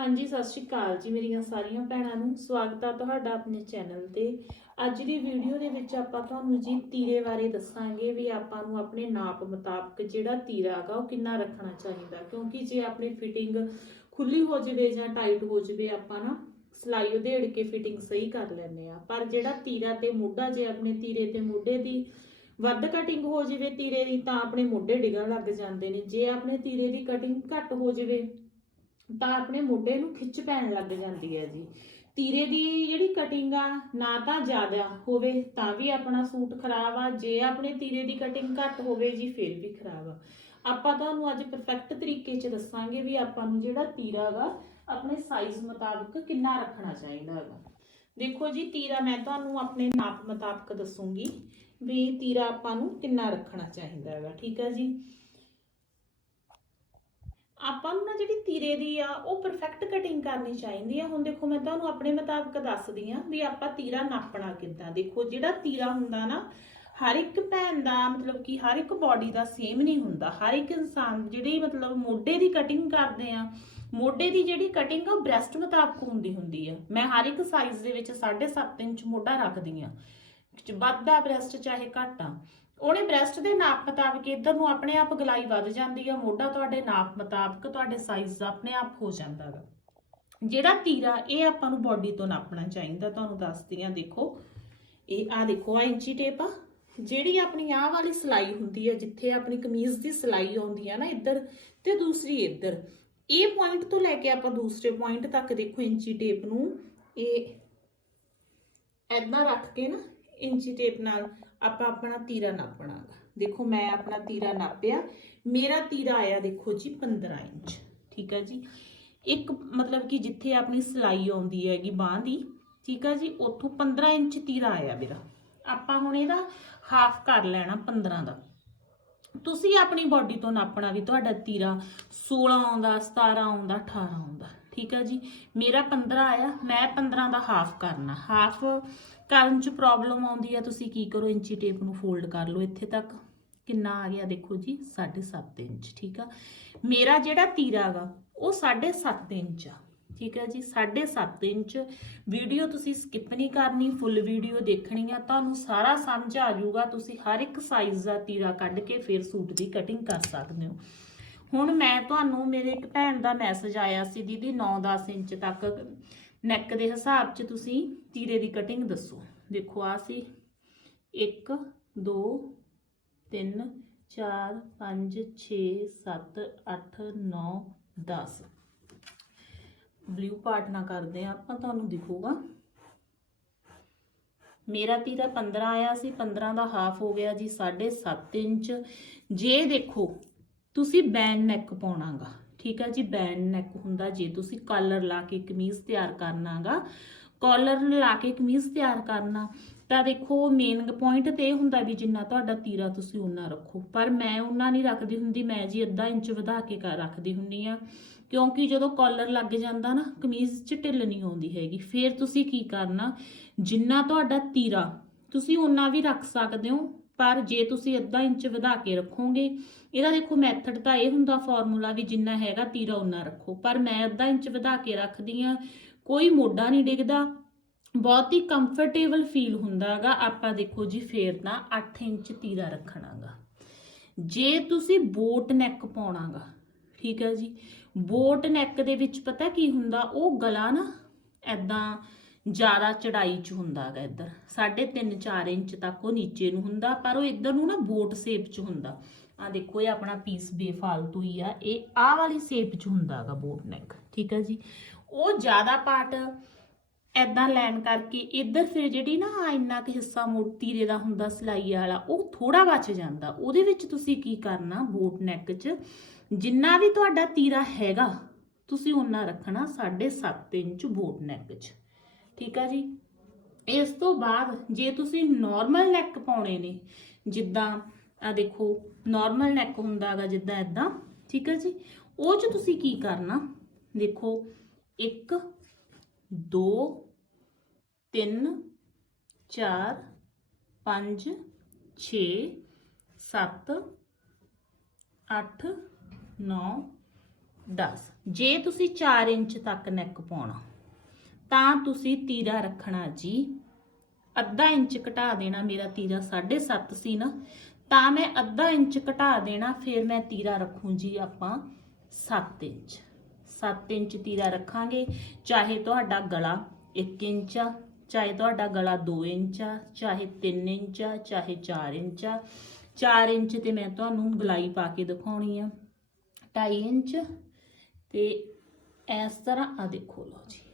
ਹਾਂਜੀ, ਸਤਿ ਸ਼੍ਰੀ ਅਕਾਲ ਜੀ ਮੇਰੀਆਂ ਸਾਰੀਆਂ ਭੈਣਾਂ ਨੂੰ। ਸਵਾਗਤ ਆ ਤੁਹਾਡਾ ਆਪਣੇ ਚੈਨਲ ਤੇ। ਅੱਜ ਦੀ ਵੀਡੀਓ ਦੇ ਵਿੱਚ ਆਪਾਂ ਤੁਹਾਨੂੰ ਜੀ ਤੀਰੇ ਬਾਰੇ ਦੱਸਾਂਗੇ ਵੀ ਆਪਾਂ ਨੂੰ ਆਪਣੇ ਨਾਪ ਮੁਤਾਬਕ ਜਿਹੜਾ ਤੀਰਾ ਹੈਗਾ ਉਹ ਕਿੰਨਾ ਰੱਖਣਾ ਚਾਹੀਦਾ। ਕਿਉਂਕਿ ਜੇ ਆਪਣੀ ਫਿਟਿੰਗ ਖੁੱਲੀ ਹੋ ਜਾਵੇ ਜਾਂ ਟਾਈਟ ਹੋ ਜਾਵੇ, ਆਪਾਂ ਨਾ ਸਲਾਈ ਉਧੇੜ ਕੇ ਫਿਟਿੰਗ ਸਹੀ ਕਰ ਲੈਂਦੇ ਆ ਪਰ ਜਿਹੜਾ ਤੀਰਾ ਤੇ ਮੋਢਾ ਜੇ ਆਪਣੇ ਤੀਰੇ ਤੇ ਮੋਢੇ ਦੀ ਵੱਧ ਕਟਿੰਗ ਹੋ ਜਾਵੇ ਤੀਰੇ ਦੀ, ਤਾਂ ਆਪਣੇ ਮੋਢੇ ਡਿੱਗਣ ਲੱਗ ਜਾਂਦੇ ਨੇ। ਜੇ ਆਪਣੇ ਤੀਰੇ ਦੀ ਕਟਿੰਗ ਘੱਟ ਹੋ ਜਾਵੇ ਤਾਂ ਆਪਣੇ ਮੋਢੇ ਨੂੰ ਖਿੱਚ ਪੈਣ ਲੱਗ ਜਾਂਦੀ ਹੈ ਜੀ। ਤੀਰੇ ਦੀ ਜਿਹੜੀ ਕਟਿੰਗ ਆ, ਨਾ ਤਾਂ ਜ਼ਿਆਦਾ ਹੋਵੇ, ਤਾਂ ਵੀ ਆਪਣਾ ਸੂਟ ਖਰਾਬ ਆ। ਜੇ ਆਪਣੇ ਤੀਰੇ ਦੀ ਕਟਿੰਗ ਘੱਟ ਹੋਵੇ ਜੀ, ਫਿਰ ਵੀ ਖਰਾਬ ਆ। ਆਪਾਂ ਤੁਹਾਨੂੰ ਅੱਜ ਪਰਫੈਕਟ ਤਰੀਕੇ 'ਚ ਦੱਸਾਂਗੇ ਵੀ ਆਪਾਂ ਨੂੰ ਜਿਹੜਾ ਤੀਰਾ ਗਾ, ਆਪਣੇ ਸਾਈਜ਼ ਮੁਤਾਬਕ ਕਿੰਨਾ ਰੱਖਣਾ ਚਾਹੀਦਾ ਹੈਗਾ ਦੇਖੋ ਜੀ, ਤੀਰਾ ਮੈਂ ਤੁਹਾਨੂੰ ਆਪਣੇ ਨਾਪ ਮੁਤਾਬਕ ਦੱਸੂਗੀ ਵੀ ਤੀਰਾ ਆਪਾਂ ਨੂੰ ਕਿੰਨਾ ਰੱਖਣਾ ਚਾਹੀਦਾ ਹੈਗਾ ਠੀਕ ਹੈ ਜੀ? ਆਪਾਂ ਨੂੰ ਨਾ ਜਿਹੜੀ ਤੀਰੇ ਦੀ ਆ, ਉਹ ਪਰਫੈਕਟ ਕਟਿੰਗ ਕਰਨੀ ਚਾਹੀਦੀ ਆ। ਹੁਣ ਦੇਖੋ, ਮੈਂ ਤੁਹਾਨੂੰ ਆਪਣੇ ਮੁਤਾਬਕ ਦੱਸਦੀ ਆ ਵੀ ਆਪਾਂ ਤੀਰਾ ਨਾਪਣਾ ਕਿੱਦਾਂ। ਦੇਖੋ, ਜਿਹੜਾ ਤੀਰਾ ਹੁੰਦਾ ਨਾ, ਹਰ ਇੱਕ ਭੈਣ ਦਾ ਮਤਲਬ ਕਿ ਹਰ ਇੱਕ ਬਾਡੀ ਦਾ ਸੇਮ ਨਹੀਂ ਹੁੰਦਾ। ਹਰ ਇੱਕ ਇਨਸਾਨ ਜਿਹੜੀ ਮਤਲਬ ਮੋਢੇ ਦੀ ਕਟਿੰਗ ਕਰਦੇ ਆ, ਮੋਢੇ ਦੀ ਜਿਹੜੀ ਕਟਿੰਗ ਆ, ਉਹ ਬ੍ਰੈਸਟ ਮੁਤਾਬਕ ਹੁੰਦੀ ਹੁੰਦੀ ਆ। ਮੈਂ ਹਰ ਇੱਕ ਸਾਈਜ਼ ਦੇ ਵਿੱਚ 7.5 ਇੰਚ ਮੋਢਾ ਰੱਖਦੀ ਆ। ਵੱਧਾ ਬ੍ਰੈਸਟ ਚਾਹੇ ਘੱਟ ਆ। ਉਹਨੇ ਬ੍ਰੈਸਟ ਦੇ ਨਾਪ ਮੁਤਾਬਕ ਇਧਰ ਨੂੰ ਆਪਣੇ ਆਪ ਗਲਾਈ ਵੱਧ ਜਾਂਦੀ ਆ, ਮੋਢਾ ਤੁਹਾਡੇ ਨਾਪ ਮੁਤਾਬਕ ਤੁਹਾਡੇ ਸਾਈਜ਼ ਦਾ ਆਪਣੇ ਆਪ ਹੋ ਜਾਂਦਾ ਗਾ ਜਿਹੜਾ ਤੀਰਾ, ਇਹ ਆਪਾਂ ਨੂੰ ਬਾਡੀ ਤੋਂ ਨਾਪਣਾ ਚਾਹੀਦਾ, ਤੁਹਾਨੂੰ ਦੱਸਦੀ ਆ, ਦੇਖੋ। ਇਹ ਆ ਦੇਖੋ ਆ ਇੰਚੀ ਟੇਪ ਆ। ਜਿਹੜੀ ਆਪਣੀ ਆਹ ਵਾਲੀ ਸਲਾਈ ਹੁੰਦੀ ਹੈ ਜਿੱਥੇ ਆਪਣੀ ਕਮੀਜ਼ ਦੀ ਸਲਾਈ ਆਉਂਦੀ ਹੈ ਨਾ ਇੱਧਰ ਤੇ ਦੂਸਰੀ ਇੱਧਰ। ਇਹ ਪੁਆਇੰਟ ਤੋਂ ਲੈ ਕੇ ਆਪਾਂ ਦੂਸਰੇ ਪੁਆਇੰਟ ਤੱਕ ਦੇਖੋ ਇੰਚੀ ਟੇਪ ਨੂੰ। ਇਹ ਐਦਾਂ ਰੱਖ ਕੇ ਨਾ ਇੰਚੀ ਟੇਪ ਨਾਲ ਆਪਾਂ ਆਪਣਾ ਤੀਰਾ ਨਾਪਣਾ ਗਾ ਦੇਖੋ, ਮੈਂ ਆਪਣਾ ਤੀਰਾ ਨਾਪਿਆ। ਮੇਰਾ ਤੀਰਾ ਆਇਆ ਦੇਖੋ ਜੀ 15 ਇੰਚ, ਠੀਕ ਹੈ ਜੀ। ਇੱਕ ਮਤਲਬ ਕਿ ਜਿੱਥੇ ਆਪਣੀ ਸਲਾਈ ਆਉਂਦੀ ਹੈਗੀ ਬਾਹ ਦੀ, ਠੀਕ ਹੈ ਜੀ, ਉੱਥੋਂ 15 ਇੰਚ ਤੀਰਾ ਆਇਆ ਮੇਰਾ। ਆਪਾਂ ਹੁਣ ਇਹਦਾ ਹਾਫ ਕਰ ਲੈਣਾ 15 ਦਾ। ਤੁਸੀਂ ਆਪਣੀ ਬਾਡੀ ਤੋਂ ਨਾਪਣਾ ਵੀ ਤੁਹਾਡਾ ਤੀਰਾ 16 ਆਉਂਦਾ 17 ਆਉਂਦਾ 18 ਆਉਂਦਾ। ਠੀਕ ਹੈ ਜੀ। ਮੇਰਾ 15 ਆਇਆ, ਮੈਂ 15 ਦਾ ਹਾਫ ਕਰਨਾ। ਹਾਫ ਕਰਨ ਚ ਪ੍ਰੋਬਲਮ ਆਉਂਦੀ ਹੈ ਤੁਸੀਂ ਕੀ ਕਰੋ, ਇੰਚੀ ਟੇਪ ਨੂੰ ਫੋਲਡ ਕਰ ਲਓ ਇੱਥੇ ਤੱਕ। ਕਿੰਨਾ ਆ ਗਿਆ ਦੇਖੋ ਜੀ 7.5 ਇੰਚ, ਠੀਕ ਆ। ਮੇਰਾ ਜਿਹੜਾ ਤੀਰਾ ਗਾ, ਉਹ 7.5 ਇੰਚ ਆ, ਠੀਕ ਹੈ ਜੀ। 7.5 ਇੰਚ ਵੀਡੀਓ ਤੁਸੀਂ ਸਕਿਪ ਨਹੀਂ ਕਰਨੀ ਫੁੱਲ ਵੀਡੀਓ ਦੇਖਣੀ ਆ, ਤੁਹਾਨੂੰ ਸਾਰਾ ਸਮਝ ਆ ਜਾਊਗਾ, ਤੁਸੀਂ ਹਰ ਇੱਕ ਸਾਈਜ਼ ਦਾ ਤੀਰਾ ਕੱਢ ਕੇ ਫਿਰ ਸੂਟ ਦੀ ਕਟਿੰਗ ਕਰ ਸਕਦੇ ਹੋ। ਹੁਣ ਮੈਂ ਤੁਹਾਨੂੰ, ਮੇਰੇ ਇੱਕ ਭੈਣ ਦਾ ਮੈਸੇਜ ਆਇਆ ਸੀ ਦੀਦੀ 9-10 ਇੰਚ ਤੱਕ ਨੈਕ ਦੇ ਹਿਸਾਬ 'ਚ ਤੁਸੀਂ ਤੀਰੇ ਦੀ ਕਟਿੰਗ ਦੱਸੋ। ਦੇਖੋ ਆ ਸੀ। 1 2 3 4 5 6 7 8 9 10 ਬਲੂ ਪਾਰਟ ਨਾ ਕਰਦੇ ਆ ਆਪਾਂ, ਤੁਹਾਨੂੰ ਦਿਖੂਗਾ। ਮੇਰਾ ਤੀਰਾ 15 ਆਇਆ ਸੀ 15 ਦਾ ਹਾਫ ਹੋ ਗਿਆ ਜੀ 7.5 ਇੰਚ। ਜੇ ਦੇਖੋ ਤੁਸੀਂ ਬੈਂਡ ਨੈਕ ਪਾਉਣਾਗਾ, ਠੀਕ ਹੈ ਜੀ? ਬੈਂਡ ਨੈਕ ਹੁੰਦਾ ਜੇ ਤੁਸੀਂ ਕਾਲਰ ਲਾ ਕੇ ਕਮੀਜ਼ ਤਿਆਰ ਕਰਨਾਗਾ ਕਾਲਰ ਲਾ ਕੇ ਕਮੀਜ਼ ਤਿਆਰ ਕਰਨਾ, ਤਾਂ ਦੇਖੋ ਮੇਨ ਪੁਆਇੰਟ ਤੇ ਇਹ ਹੁੰਦਾ ਵੀ ਜਿੰਨਾ ਤੁਹਾਡਾ ਤੀਰਾ ਤੁਸੀਂ ਉਹਨਾਂ ਰੱਖੋ। ਪਰ ਮੈਂ ਉਹਨਾਂ ਨਹੀਂ ਰੱਖਦੀ ਹੁੰਦੀ, ਮੈਂ ਜੀ ਅੱਧਾ ਇੰਚ ਵਧਾ ਕੇ ਕਰ ਰੱਖਦੀ ਹੁੰਨੀ ਆ। ਕਿਉਂਕਿ ਜਦੋਂ ਕਾਲਰ ਲੱਗ ਜਾਂਦਾ ਨਾ, ਕਮੀਜ਼ 'ਚ ਢਿੱਲ ਨਹੀਂ ਆਉਂਦੀ ਹੈਗੀ। ਫਿਰ ਤੁਸੀਂ ਕੀ ਕਰਨਾ, ਜਿੰਨਾ ਤੁਹਾਡਾ ਤੀਰਾ ਤੁਸੀਂ ਉਹਨਾਂ ਵੀ ਰੱਖ ਸਕਦੇ ਹੋ ਪਰ ਜੇ ਤੁਸੀਂ ਅੱਧਾ ਇੰਚ ਵਧਾ ਕੇ ਰੱਖੋਗੇ, ਇਹਦਾ ਦੇਖੋ ਮੈਥਡ ਤਾਂ ਇਹ ਹੁੰਦਾ ਫਾਰਮੂਲਾ ਵੀ ਜਿੰਨਾ ਹੈਗਾ ਤੀਰਾ ਉਨਾ ਰੱਖੋ। ਪਰ ਮੈਂ ਅੱਧਾ ਇੰਚ ਵਧਾ ਕੇ ਰੱਖਦੀ ਆ ਕੋਈ ਮੋਢਾ ਨਹੀਂ ਡਿੱਗਦਾ, ਬਹੁਤ ਹੀ ਕੰਫਰਟੇਬਲ ਫੀਲ ਹੁੰਦਾਗਾ ਆਪਾਂ ਦੇਖੋ ਜੀ ਫੇਰ ਤਾਂ 8 ਇੰਚ ਤੀਰਾ ਰੱਖਣਾਗਾ। ਜੇ ਤੁਸੀਂ ਬੋਟ ਨੈਕ ਪਾਉਣਾਗਾ, ਠੀਕ ਹੈ ਜੀ, ਬੋਟ ਨੈਕ ਦੇ ਵਿੱਚ ਪਤਾ ਕੀ ਹੁੰਦਾ, ਉਹ ਗਲਾ ਨਾ ਐਦਾਂ ਜ਼ਿਆਦਾ ਚੜਾਈ 'ਚ ਹੁੰਦਾ ਹੈਗਾ ਇੱਧਰ। 3.5 4 ਇੰਚ ਤੱਕ ਉਹ ਨੀਚੇ ਨੂੰ ਹੁੰਦਾ, ਪਰ ਉਹ ਇੱਧਰ ਨੂੰ ਨਾ ਬੋਟ ਸ਼ੇਪ 'ਚ ਹੁੰਦਾ। ਆ ਦੇਖੋ, ਇਹ ਆਪਣਾ ਪੀਸ ਬੇਫਾਲਤੂ ਹੀ ਆ। ਇਹ ਆਹ ਵਾਲੀ ਸ਼ੇਪ 'ਚ ਹੁੰਦਾ ਹੈਗਾ ਬੋਟ ਨੈਕ ਠੀਕ ਹੈ ਜੀ? ਉਹ ਜ਼ਿਆਦਾ ਪਾਰਟ ਐਦਾਂ ਲੈਣ ਕਰਕੇ ਇੱਧਰ ਫਿਰ ਜਿਹੜੀ ਨਾ ਇੰਨਾ ਕੁ ਹਿੱਸਾ ਮੋੜ ਤੀਰੇ ਦਾ ਹੁੰਦਾ ਸਿਲਾਈ ਵਾਲਾ, ਉਹ ਥੋੜਾ ਬਚ ਜਾਂਦਾ। ਉਹਦੇ ਵਿੱਚ ਤੁਸੀਂ ਕੀ ਕਰਨਾ ਬੋਟ ਨੈਕ 'ਚ? ਜਿੰਨਾ ਵੀ ਤੁਹਾਡਾ ਤੀਰਾ ਹੈਗਾ, ਤੁਸੀਂ ਉਹਨਾਂ ਰੱਖਣਾ 7.5 ਇੰਚ ਬੋਟ ਨੈਕ 'ਚ। ਠੀਕ ਆ ਜੀ? ਇਸ ਤੋਂ ਬਾਅਦ ਜੇ ਤੁਸੀਂ ਨਾਰਮਲ ਨੈਕ ਪਾਉਣੇ ਨੇ, ਜਿੱਦਾਂ ਆ ਦੇਖੋ ਨਾਰਮਲ ਨੈਕ ਹੁੰਦਾਗਾ ਜਿੱਦਾਂ ਇਦਾਂ ਠੀਕ ਹੈ ਜੀ? ਉਹ 'ਚ ਤੁਸੀਂ ਕੀ ਕਰਨਾ? ਦੇਖੋ 1 2 3 4 5 6 7 8 9 10 ਜੇ ਤੁਸੀਂ 4 ਇੰਚ ਤੱਕ ਨੈਕ ਪਾਉਣਾ ਤਾਂ ਤੁਸੀਂ ਤੀਰਾ ਰੱਖਣਾ ਜੀ। ਅੱਧਾ ਇੰਚ ਘਟਾ ਦੇਣਾ, ਮੇਰਾ ਤੀਰਾ 7.5 ਸੀ ਨਾ। ਤਾਂ ਮੈਂ ਅੱਧਾ ਇੰਚ ਘਟਾ ਦੇਣਾ, ਫਿਰ ਮੈਂ ਤੀਰਾ ਰੱਖੂੰ ਜੀ ਆਪਾਂ 7 ਇੰਚ। 7 ਇੰਚ ਤੀਰਾ ਰੱਖਾਂਗੇ, ਚਾਹੇ ਤੁਹਾਡਾ ਗਲਾ 1 ਇੰਚ ਆ, ਚਾਹੇ ਤੁਹਾਡਾ ਗਲਾ 2 ਇੰਚ ਆ, ਚਾਹੇ 3 ਇੰਚ ਆ, ਚਾਹੇ 4 ਇੰਚ ਆ। 4 ਇੰਚ ਤੇ ਮੈਂ ਤੁਹਾਨੂੰ ਗਲਾਈ ਪਾ ਕੇ ਦਿਖਾਉਣੀ ਆ। 2.5 ਇੰਚ ਤੇ ਇਸ ਤਰ੍ਹਾਂ ਆ ਦੇਖੋ ਲਓ ਜੀ।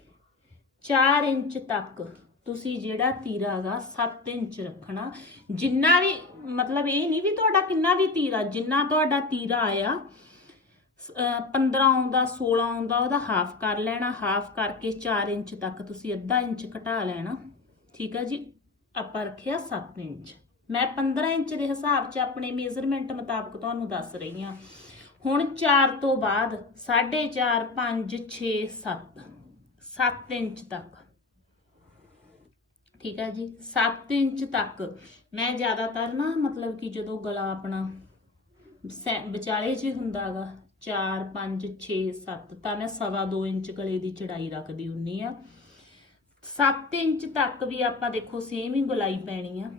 4 ਇੰਚ ਤੱਕ ਤੁਸੀਂ ਜਿਹੜਾ ਤੀਰਾ ਹੈਗਾ 7 ਇੰਚ ਰੱਖਣਾ। ਜਿੰਨਾ ਵੀ, ਮਤਲਬ ਇਹ ਨਹੀਂ ਵੀ ਤੁਹਾਡਾ ਕਿੰਨਾ ਵੀ ਤੀਰਾ, ਜਿੰਨਾ ਤੁਹਾਡਾ ਤੀਰਾ ਆਇਆ, ਸ- ਅਹ 15 ਆਉਂਦਾ 16 ਆਉਂਦਾ, ਉਹਦਾ ਹਾਫ ਕਰ ਲੈਣਾ ਹਾਫ ਕਰਕੇ 4 ਇੰਚ ਤੱਕ ਤੁਸੀਂ ਅੱਧਾ ਇੰਚ ਘਟਾ ਲੈਣਾ। ਠੀਕ ਆ ਜੀ? ਆਪਾਂ ਰੱਖਿਆ 7 ਇੰਚ। ਮੈਂ 15 ਇੰਚ ਦੇ ਹਿਸਾਬ 'ਚ ਆਪਣੇ ਮੇਜ਼ਰਮੈਂਟ ਮੁਤਾਬਕ ਤੁਹਾਨੂੰ ਦੱਸ ਰਹੀ ਹਾਂ। ਹੁਣ 4 ਤੋਂ ਬਾਅਦ 4.5 5 6 7 7 ਇੰਚ ਤੱਕ। ਠੀਕ ਹੈ ਜੀ 7 ਇੰਚ ਤੱਕ। ਮੈਂ ਜ਼ਿਆਦਾਤਰ ਨਾ ਮਤਲਬ ਕਿ ਜਦੋਂ ਗਲਾ ਆਪਣਾ ਸੈ- ਵਿਚਾਲੇ 'ਚ ਹੁੰਦਾਗਾ 4 5 6 7 ਤਾਂ ਮੈਂ ਸਵਾ 2 ਇੰਚ ਗਲੇ ਦੀ ਚੜਾਈ ਰੱਖਦੀ ਹੁੰਨੀ ਆ 7 ਇੰਚ ਤੱਕ ਵੀ ਆਪਾਂ ਦੇਖੋ ਸੇਮ ਹੀ ਗਲਾਈ ਪੈਣੀ ਆ,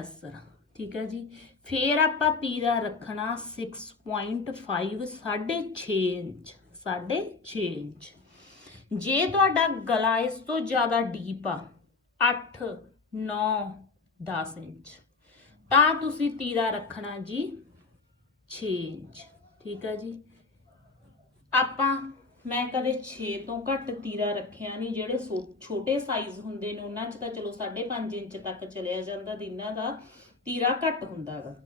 ਇਸ ਤਰ੍ਹਾਂ। ਠੀਕ ਹੈ ਜੀ, ਫੇਰ ਆਪਾਂ ਤੀਰਾ ਰੱਖਣਾ 6.5 6.5 ਇੰਚ 6.5 ਇੰਚ। ਜੇ ਤੁਹਾਡਾ ਗਲਾ ਇਸ ਤੋਂ ਜ਼ਿਆਦਾ ਡੀਪ ਆ 8 9 10 ਇੰਚ, ਤਾਂ ਤੁਸੀਂ ਤੀਰਾ ਰੱਖਣਾ ਜੀ 6 ਇੰਚ, ਠੀਕ ਆ ਜੀ? ਆਪਾਂ, ਮੈਂ ਕਦੇ 6 ਤੋਂ ਘੱਟ ਤੀਰਾ ਰੱਖਿਆ ਨਹੀਂ, ਜਿਹੜੇ ਸੋ- ਛੋਟੇ ਸਾਈਜ਼ ਹੁੰਦੇ ਨੇ, ਉਹਨਾਂ 'ਚ ਤਾਂ ਚਲੋ 5.5 ਇੰਚ ਤੱਕ ਚਲਿਆ ਜਾਂਦਾ, ਦਿਨਾਂ ਦਾ ਤੀਰਾ ਘੱਟ ਹੁੰਦਾਗਾ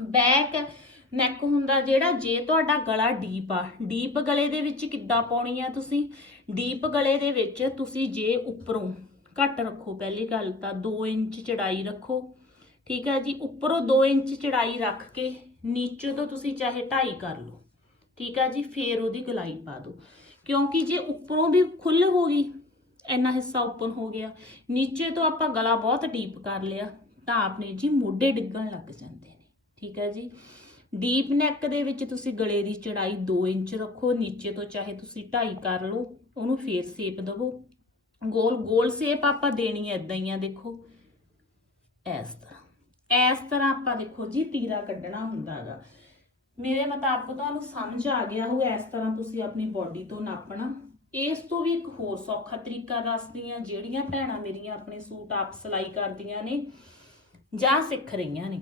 ਬੈਕ ਨੈਕ ਹੁੰਦਾ ਜਿਹੜਾ ਜੇ ਤੁਹਾਡਾ ਗਲਾ ਡੀਪ ਆ ਡੀਪ ਗਲੇ ਦੇ ਵਿੱਚ ਕਿੱਦਾਂ ਪਾਉਣੀ ਆ ਤੁਸੀਂ? ਡੀਪ ਗਲੇ ਦੇ ਵਿੱਚ ਤੁਸੀਂ ਜੇ ਉੱਪਰੋਂ ਘੱਟ ਰੱਖੋ ਪਹਿਲੀ ਗੱਲ ਤਾਂ 2 ਇੰਚ ਚੜਾਈ ਰੱਖੋ, ਠੀਕ ਹੈ ਜੀ? ਉੱਪਰੋਂ 2 ਇੰਚ ਚੜਾਈ ਰੱਖ ਕੇ ਨੀਚੇ ਤੋਂ ਤੁਸੀਂ ਚਾਹੇ 2.5 ਕਰ ਲਓ, ਠੀਕ ਹੈ ਜੀ? ਫੇਰ ਉਹਦੀ ਗਲਾਈ ਪਾ ਦਿਓ। ਕਿਉਂਕਿ ਜੇ ਉੱਪਰੋਂ ਵੀ ਖੁੱਲ ਹੋ ਗਈ, ਇੰਨਾ ਹਿੱਸਾ ਓਪਨ ਹੋ ਗਿਆ। ਨੀਚੇ ਤੋਂ ਆਪਾਂ ਗਲਾ ਬਹੁਤ ਡੀਪ ਕਰ ਲਿਆ, ਤਾਂ ਆਪਣੇ ਜੀ ਮੋਢੇ ਡਿੱਗਣ ਲੱਗ ਜਾਂਦੇ ਨੇ, ਠੀਕ ਹੈ ਜੀ? ਡੀਪ ਨੈਕ ਦੇ ਵਿੱਚ ਤੁਸੀਂ ਗਲੇ ਦੀ ਚੜਾਈ 2 ਇੰਚ ਰੱਖੋ, ਨੀਚੇ ਤੋਂ ਚਾਹੇ ਤੁਸੀਂ 2.5 ਕਰ ਲਓ, ਉਹਨੂੰ ਫੇਰ ਸ਼ੇਪ ਦਿਵੋ। ਗੋਲ ਗੋਲ ਸ਼ੇਪ ਆਪਾਂ ਦੇਣੀ ਹੈ ਇਦਾਂ ਹੀ ਆ, ਦੇਖੋ। ਇਸ ਤਰ੍ਹਾਂ। ਇਸ ਤਰ੍ਹਾਂ ਆਪਾਂ ਦੇਖੋ ਜੀ ਤੀਰਾ ਕੱਢਣਾ ਹੁੰਦਾਗਾ ਮੇਰੇ ਮੁਤਾਬਕ ਤੁਹਾਨੂੰ ਸਮਝ ਆ ਗਿਆ ਹੋ ਇਸ ਤਰ੍ਹਾਂ ਤੁਸੀਂ ਆਪਣੀ ਬਾਡੀ ਤੋਂ ਨਾਪਣਾ। ਇਸ ਤੋਂ ਵੀ ਇੱਕ ਹੋਰ ਸੌਖਾ ਤਰੀਕਾ ਦੱਸਦੀ ਆ ਜਿਹੜੀਆਂ ਭੈਣਾਂ ਮੇਰੀਆਂ ਆਪਣੇ ਸੂਟ ਆਪ ਸਿਲਾਈ ਕਰਦੀਆਂ ਨੇ ਜਾਂ ਸਿੱਖ ਰਹੀਆਂ ਨੇ।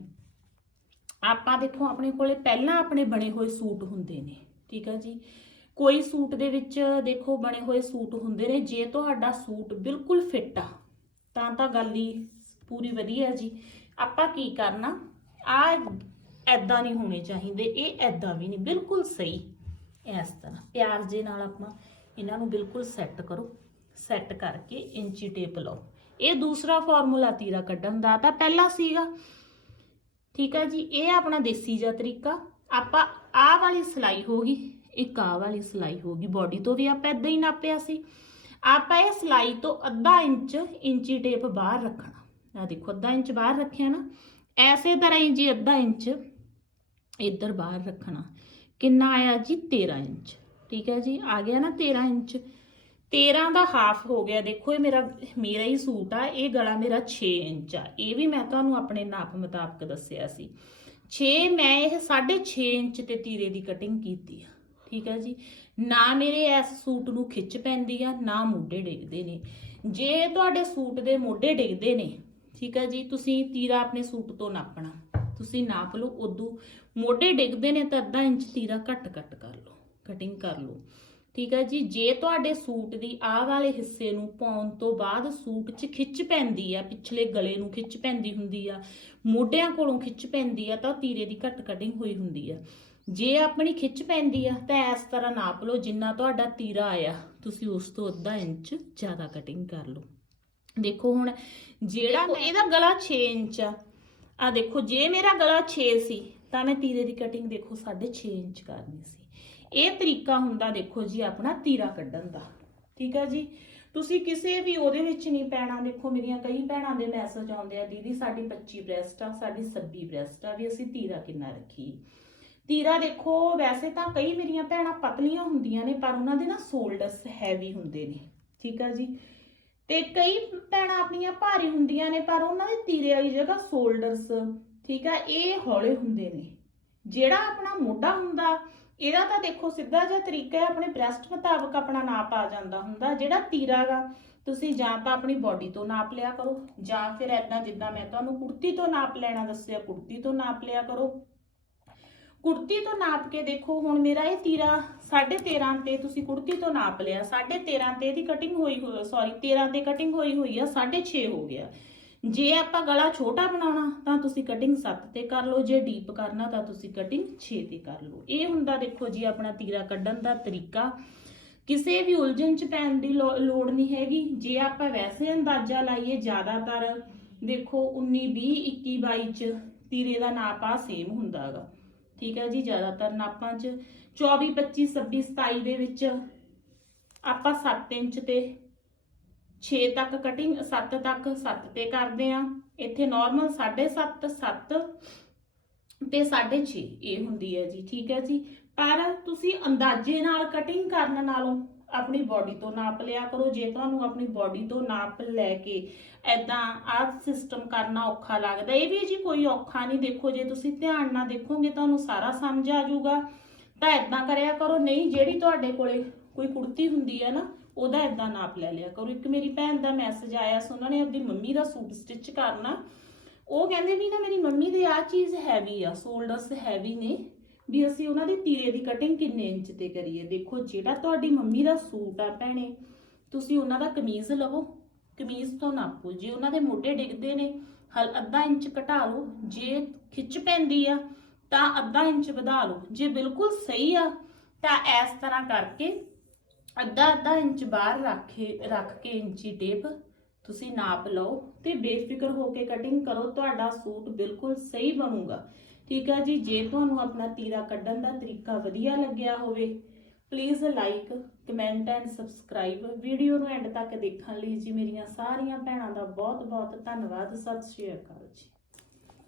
ਆਪਾਂ ਦੇਖੋ ਆਪਣੇ ਕੋਲੇ ਪਹਿਲਾਂ ਆਪਣੇ ਬਣੇ ਹੋਏ ਸੂਟ ਹੁੰਦੇ ਨੇ, ਠੀਕ ਆ ਜੀ? ਕੋਈ ਸੂਟ ਦੇ ਵਿੱਚ ਦੇਖੋ ਬਣੇ ਹੋਏ ਸੂਟ ਹੁੰਦੇ ਨੇ, ਜੇ ਤੁਹਾਡਾ ਸੂਟ ਬਿਲਕੁਲ ਫਿੱਟ ਆ, ਤਾਂ ਤਾਂ ਗੱਲ ਹੀ ਪੂਰੀ ਵਧੀਆ ਜੀ। ਆਪਾਂ ਕੀ ਕਰਨਾ? ਆ ਐਦਾਂ ਨਹੀਂ ਹੋਣੇ ਚਾਹੀਦੇ, ਇਹ ਐਦਾਂ ਵੀ ਨਹੀਂ, ਬਿਲਕੁਲ ਸਹੀ। ਇਸ ਤਰ੍ਹਾਂ ਪਿਆਰ ਦੇ ਨਾਲ ਆਪਾਂ ਇਹਨਾਂ ਨੂੰ ਬਿਲਕੁਲ ਸੈੱਟ ਕਰੋ ਸੈੱਟ ਕਰਕੇ ਇੰਚੀ ਟੇਪ ਲਾਓ। ਇਹ ਦੂਸਰਾ ਫਾਰਮੂਲਾ ਤੀਰਾ ਕੱਢਣ ਦਾ ਤਾਂ ਪਹਿਲਾ ਸੀਗਾ ਠੀਕ ਹੈ ਜੀ, ਇਹ ਆਪਣਾ ਦੇਸੀ ਜਿਹਾ ਤਰੀਕਾ। ਆਪਾਂ ਆਹ ਵਾਲੀ ਸਿਲਾਈ ਹੋ ਗਈ, ਇੱਕ ਆਹ ਵਾਲੀ ਸਿਲਾਈ ਹੋ ਗਈ। ਬਾਡੀ ਤੋਂ ਵੀ ਆਪਾਂ ਇਦਾਂ ਹੀ ਨਾਪਿਆ ਸੀ। ਆਪਾਂ ਇਹ ਸਿਲਾਈ ਤੋਂ ਅੱਧਾ ਇੰਚ, ਇੰਚੀ ਟੇਪ ਬਾਹਰ ਰੱਖਣਾ। ਆ ਦੇਖੋ, ਅੱਧਾ ਇੰਚ ਬਾਹਰ ਰੱਖਿਆ ਨਾ। ਐਸੇ ਤਰ੍ਹਾਂ ਹੀ ਜੀ ਅੱਧਾ ਇੰਚ ਇੱਧਰ ਬਾਹਰ ਰੱਖਣਾ। ਕਿੰਨਾ ਆਇਆ ਜੀ? 13 ਇੰਚ। ਠੀਕ ਹੈ ਜੀ, ਆ ਗਿਆ ਨਾ 13 ਇੰਚ। 13 ਦਾ ਹਾਫ ਹੋ ਗਿਆ। ਦੇਖੋ, ਇਹ ਮੇਰਾ ਮੇਰਾ ਹੀ ਸੂਟ ਆ। ਇਹ ਗਲਾ ਮੇਰਾ 6 ਇੰਚ ਆ। ਇਹ ਵੀ ਮੈਂ ਤੁਹਾਨੂੰ ਆਪਣੇ ਨਾਪ ਮੁਤਾਬਕ ਦੱਸਿਆ ਸੀ। 6 ਮੈਂ ਇਹ 6.5 ਇੰਚ ਤੇ ਤੀਰੇ ਦੀ ਕਟਿੰਗ ਕੀਤੀ ਆ। ਠੀਕ ਹੈ ਜੀ? ਨਾ ਮੇਰੇ ਇਸ ਸੂਟ ਨੂੰ ਖਿੱਚ ਪੈਂਦੀ ਆ, ਨਾ ਮੋਢੇ ਡਿੱਗਦੇ ਨੇ। ਜੇ ਤੁਹਾਡੇ ਸੂਟ ਦੇ ਮੋਢੇ ਡਿੱਗਦੇ ਨੇ, ਠੀਕ ਹੈ ਜੀ, ਤੁਸੀਂ ਤੀਰਾ ਆਪਣੇ ਸੂਟ ਤੋਂ ਨਾਪਣਾ। ਤੁਸੀਂ ਨਾਪ ਲਓ, ਉਦੋਂ ਮੋਢੇ ਡਿੱਗਦੇ ਨੇ ਤਾਂ ਅੱਧਾ ਇੰਚ ਤੀਰਾ ਘੱਟ ਘੱਟ ਕਰ ਲਓ ਕਟਿੰਗ ਕਰ ਲਓ। ਠੀਕ ਹੈ ਜੀ ਜੇ ਤੁਹਾਡੇ ਸੂਟ ਦੀ ਆਹ ਵਾਲੇ ਹਿੱਸੇ ਨੂੰ ਪਾਉਣ ਤੋਂ ਬਾਅਦ ਸੂਟ 'ਚ ਖਿੱਚ ਪੈਂਦੀ ਆ ਪਿਛਲੇ ਗਲੇ ਨੂੰ ਖਿੱਚ ਪੈਂਦੀ ਹੁੰਦੀ ਆ ਮੋਢਿਆਂ ਕੋਲੋਂ ਖਿੱਚ ਪੈਂਦੀ ਆ ਤਾਂ ਤੀਰੇ ਦੀ ਘੱਟ ਕਟਿੰਗ ਹੋਈ ਹੁੰਦੀ ਆ। ਜੇ ਆਪਣੀ ਖਿੱਚ ਪੈਂਦੀ ਆ ਤਾਂ ਇਸ ਤਰ੍ਹਾਂ ਨਾਪ ਲਓ ਜਿੰਨਾ ਤੁਹਾਡਾ ਤੀਰਾ ਆਇਆ ਤੁਸੀਂ ਉਸ ਤੋਂ ਅੱਧਾ ਇੰਚ ਜ਼ਿਆਦਾ ਕਟਿੰਗ ਕਰ ਲਓ। ਦੇਖੋ ਹੁਣ ਜਿਹੜਾ ਇਹਦਾ ਗਲਾ 6 ਇੰਚ ਆ। ਆ ਦੇਖੋ ਜੇ ਮੇਰਾ ਗਲਾ 6 ਸੀ ਤਾਂ ਮੈਂ ਤੀਰੇ ਦੀ ਕਟਿੰਗ ਦੇਖੋ 6.5 ਇੰਚ ਕਰਨੀ ਸੀ। ਇਹ ਤਰੀਕਾ ਹੁੰਦਾ ਦੇਖੋ ਜੀ ਆਪਣਾ ਤੀਰਾ ਕੱਢਣ ਦਾ। ਠੀਕ ਆ ਜੀ? ਤੁਸੀਂ ਕਿਸੇ ਵੀ ਉਹਦੇ ਵਿੱਚ ਨਹੀਂ ਪੈਣਾ। ਦੇਖੋ ਮੇਰੀਆਂ ਕਈ ਭੈਣਾਂ ਦੇ ਮੈਸੇਜ ਆਉਂਦੇ ਆ, ਦੀਦੀ, ਸਾਡੀ 25 ਬ੍ਰੈਸਟ ਆ, ਸਾਡੀ 26 ਬ੍ਰੈਸਟ ਆ, ਵੀ ਅਸੀਂ ਤੀਰਾ ਕਿੰਨਾ ਰੱਖੀ ਤੀਰਾ ਦੇਖੋ, ਵੈਸੇ ਤਾਂ ਕਈ ਮੇਰੀਆਂ ਭੈਣਾਂ ਪਤਲੀਆਂ ਹੁੰਦੀਆਂ ਨੇ, ਪਰ ਉਹਨਾਂ ਦੇ ਨਾ ਸ਼ੋਲਡਰਸ ਹੈਵੀ ਹੁੰਦੇ ਨੇ। ਠੀਕ ਆ ਜੀ? ਤੇ ਕਈ ਭੈਣਾਂ ਆਪਣੀਆਂ ਭਾਰੀ ਹੁੰਦੀਆਂ ਨੇ, ਪਰ ਉਹਨਾਂ ਦੇ ਤੀਰੇ ਵਾਲੀ ਜਗ੍ਹਾ ਸ਼ੋਲਡਰਸ ਠੀਕ ਆ ਇਹ ਹੌਲੇ ਹੁੰਦੇ ਨੇ। ਜਿਹੜਾ ਆਪਣਾ ਮੋਢਾ ਹੁੰਦਾ ਇਹਦਾ ਤਾਂ ਦੇਖੋ ਸਿੱਧਾ ਜਿਹਾ ਤਰੀਕਾ ਹੈ, ਆਪਣੇ ਬ੍ਰੈਸਟ ਮੁਤਾਬਕ ਆਪਣਾ ਨਾਪ ਆ ਜਾਂਦਾ ਹੁੰਦਾ, ਜਿਹੜਾ ਤੀਰਾ ਤੁਸੀਂ ਜਾਂ ਤਾਂ ਆਪਣੀ ਬਾਡੀ ਤੋਂ ਨਾਪ ਲਿਆ ਕਰੋ, ਜਾਂ ਫਿਰ ਐਦਾਂ ਜਿੱਦਾਂ ਮੈਂ ਤੁਹਾਨੂੰ ਕੁੜਤੀ ਤੋਂ ਨਾਪ ਲੈਣਾ ਦੱਸਿਆ, ਕੁੜਤੀ ਤੋਂ ਨਾਪ ਲਿਆ ਕਰੋ। ਕੁੜਤੀ ਤੋਂ ਨਾਪ ਕੇ ਦੇਖੋ, ਹੁਣ ਮੇਰਾ ਇਹ ਤੀਰਾ 13.5 ਤੇ ਤੁਸੀਂ ਕੁੜਤੀ ਤੋਂ ਨਾਪ ਲਿਆ 13.5 ਤੇ ਇਹਦੀ ਕਟਿੰਗ ਹੋਈ ਹੋਈ ਸੌਰੀ 13 ਤੇ ਕਟਿੰਗ ਹੋਈ ਹੋਈ ਆ 6.5 ਹੋ ਗਿਆ। ਜੇ ਆਪਾਂ ਗਲਾ ਛੋਟਾ ਬਣਾਉਣਾ, ਤਾਂ ਤੁਸੀਂ ਕਟਿੰਗ 7 ਤੇ ਕਰ ਲਓ, ਜੇ ਡੀਪ ਕਰਨਾ, ਤਾਂ ਤੁਸੀਂ ਕਟਿੰਗ 6 ਤੇ ਕਰ ਲਓ। ਇਹ ਹੁੰਦਾ ਦੇਖੋ ਜੀ ਆਪਣਾ ਤੀਰਾ ਕੱਢਣ ਦਾ ਤਰੀਕਾ। ਕਿਸੇ ਵੀ ਉਲਝਣ ਚ ਪੈਣ ਦੀ ਲੋ- ਲੋੜ ਨਹੀਂ ਹੈਗੀ। ਜੇ ਆਪਾਂ ਵੈਸੇ ਅੰਦਾਜ਼ਾ ਲਾਈਏ ਜ਼ਿਆਦਾਤਰ, ਦੇਖੋ 19 20 21 22 ਚ ਤੀਰੇ ਦਾ ਨਾਪ ਆ ਸੇਮ ਹੁੰਦਾ ਹੈਗਾ ਠੀਕ ਹੈ ਜੀ, ਜ਼ਿਆਦਾਤਰ ਨਾਪਾਂ ਚ। 24 25 26 27 ਦੇ ਵਿੱਚ ਆਪਾਂ 7 ਇੰਚ ਤੇ 6 ਤੱਕ ਕਟਿੰਗ 7 ਤੱਕ 7 ਤੇ ਕਰਦੇ ਆ। ਇੱਥੇ ਨਾਰਮਲ 7.5 7 ਤੇ 6.5 ਇਹ ਹੁੰਦੀ ਹੈ ਜੀ, ਠੀਕ ਹੈ ਜੀ। ਪਰ ਤੁਸੀਂ ਅੰਦਾਜ਼ੇ ਨਾਲ ਕਟਿੰਗ ਕਰਨ ਨਾਲੋਂ ਆਪਣੀ ਬਾਡੀ ਤੋਂ ਨਾਪ ਲਿਆ ਕਰੋ। ਜੇ ਤੁਹਾਨੂੰ ਆਪਣੀ ਬਾਡੀ ਤੋਂ ਨਾਪ ਲੈ ਕੇ ਐਦਾਂ ਆਹ ਸਿਸਟਮ ਕਰਨਾ ਔਖਾ ਲੱਗਦਾ, ਇਹ ਵੀ ਜੀ ਕੋਈ ਔਖਾ ਨਹੀਂ। ਦੇਖੋ, ਜੇ ਤੁਸੀਂ ਧਿਆਨ ਨਾਲ ਦੇਖੋਗੇ, ਤੁਹਾਨੂੰ ਸਾਰਾ ਸਮਝ ਆ ਜਾਊਗਾ। ਤਾਂ ਐਦਾਂ ਕਰਿਆ ਕਰੋ। ਨਹੀਂ, ਜਿਹੜੀ ਤੁਹਾਡੇ ਕੋਲੇ ਕੋਈ ਕੁੜਤੀ ਹੁੰਦੀ ਹੈ ਨਾ ਉਹਦਾ ਐਦਾਂ ਨਾਪ ਲੈ ਲਿਆ ਕਰੋ। ਇੱਕ ਮੇਰੀ ਭੈਣ ਦਾ ਮੈਸੇਜ ਆਇਆ ਸੀ, ਉਹਨਾਂ ਨੇ ਆਪਣੀ ਮੰਮੀ ਦਾ ਸੂਟ ਸਟਿਚ ਕਰਨਾ। ਉਹ ਕਹਿੰਦੇ ਵੀ ਨਾ, ਮੇਰੀ ਮੰਮੀ ਦੇ ਆ ਚੀਜ਼ ਹੈਵੀ ਆ ਸ਼ੋਲਡਰਸ ਹੈਵੀ ਨੇ। ਵੀ ਅਸੀਂ ਉਹਨਾਂ ਦੀ ਤੀਰੇ ਦੀ ਕਟਿੰਗ ਕਿੰਨੇ ਇੰਚ ਤੇ ਕਰੀਏ? ਦੇਖੋ, ਜਿਹੜਾ ਤੁਹਾਡੀ ਮੰਮੀ ਦਾ ਸੂਟ ਆ ਭੈਣੇ, ਤੁਸੀਂ ਉਹਨਾਂ ਦਾ ਕਮੀਜ਼ ਲਵੋ। ਕਮੀਜ਼ ਤੋਂ ਨਾਪੋ। ਜੇ ਉਹਨਾਂ ਦੇ ਮੋਢੇ ਡਿੱਗਦੇ ਨੇ, ਹਲ ਅੱਧਾ ਇੰਚ ਘਟਾ ਲਓ। ਜੇ ਖਿੱਚ ਪੈਂਦੀ ਆ, ਤਾਂ ਅੱਧਾ ਇੰਚ ਵਧਾ ਲਓ। ਜੇ ਬਿਲਕੁਲ ਸਹੀ ਆ, ਤਾਂ ਇਸ ਤਰ੍ਹਾਂ ਕਰਕੇ ਅੱਧਾ ਅੱਧਾ ਇੰਚ ਬਾਹਰ ਰੱਖੇ ਰੱਖ ਕੇ ਇੰਚੀ ਟੇਪ ਤੁਸੀਂ ਨਾਪ ਲਓ ਤੇ ਬੇਫਿਕਰ ਹੋ ਕੇ ਕਟਿੰਗ ਕਰੋ, ਤੁਹਾਡਾ ਸੂਟ ਬਿਲਕੁਲ ਸਹੀ ਬਣੂਗਾ। ਠੀਕ ਹੈ ਜੀ, ਜੇ ਤੁਹਾਨੂੰ ਆਪਣਾ ਤੀਰਾ ਕੱਢਣ ਦਾ ਤਰੀਕਾ ਵਧੀਆ ਲੱਗਿਆ ਹੋਵੇ please like comment and subscribe video ਨੂੰ ਐਂਡ ਤੱਕ ਦੇਖਣ ਲਈ ਜੀ ਮੇਰੀਆਂ ਸਾਰੀਆਂ ਭੈਣਾਂ ਦਾ ਬਹੁਤ ਬਹੁਤ ਧੰਨਵਾਦ। ਸਤਿ ਸ਼੍ਰੀ ਅਕਾਲ ਜੀ।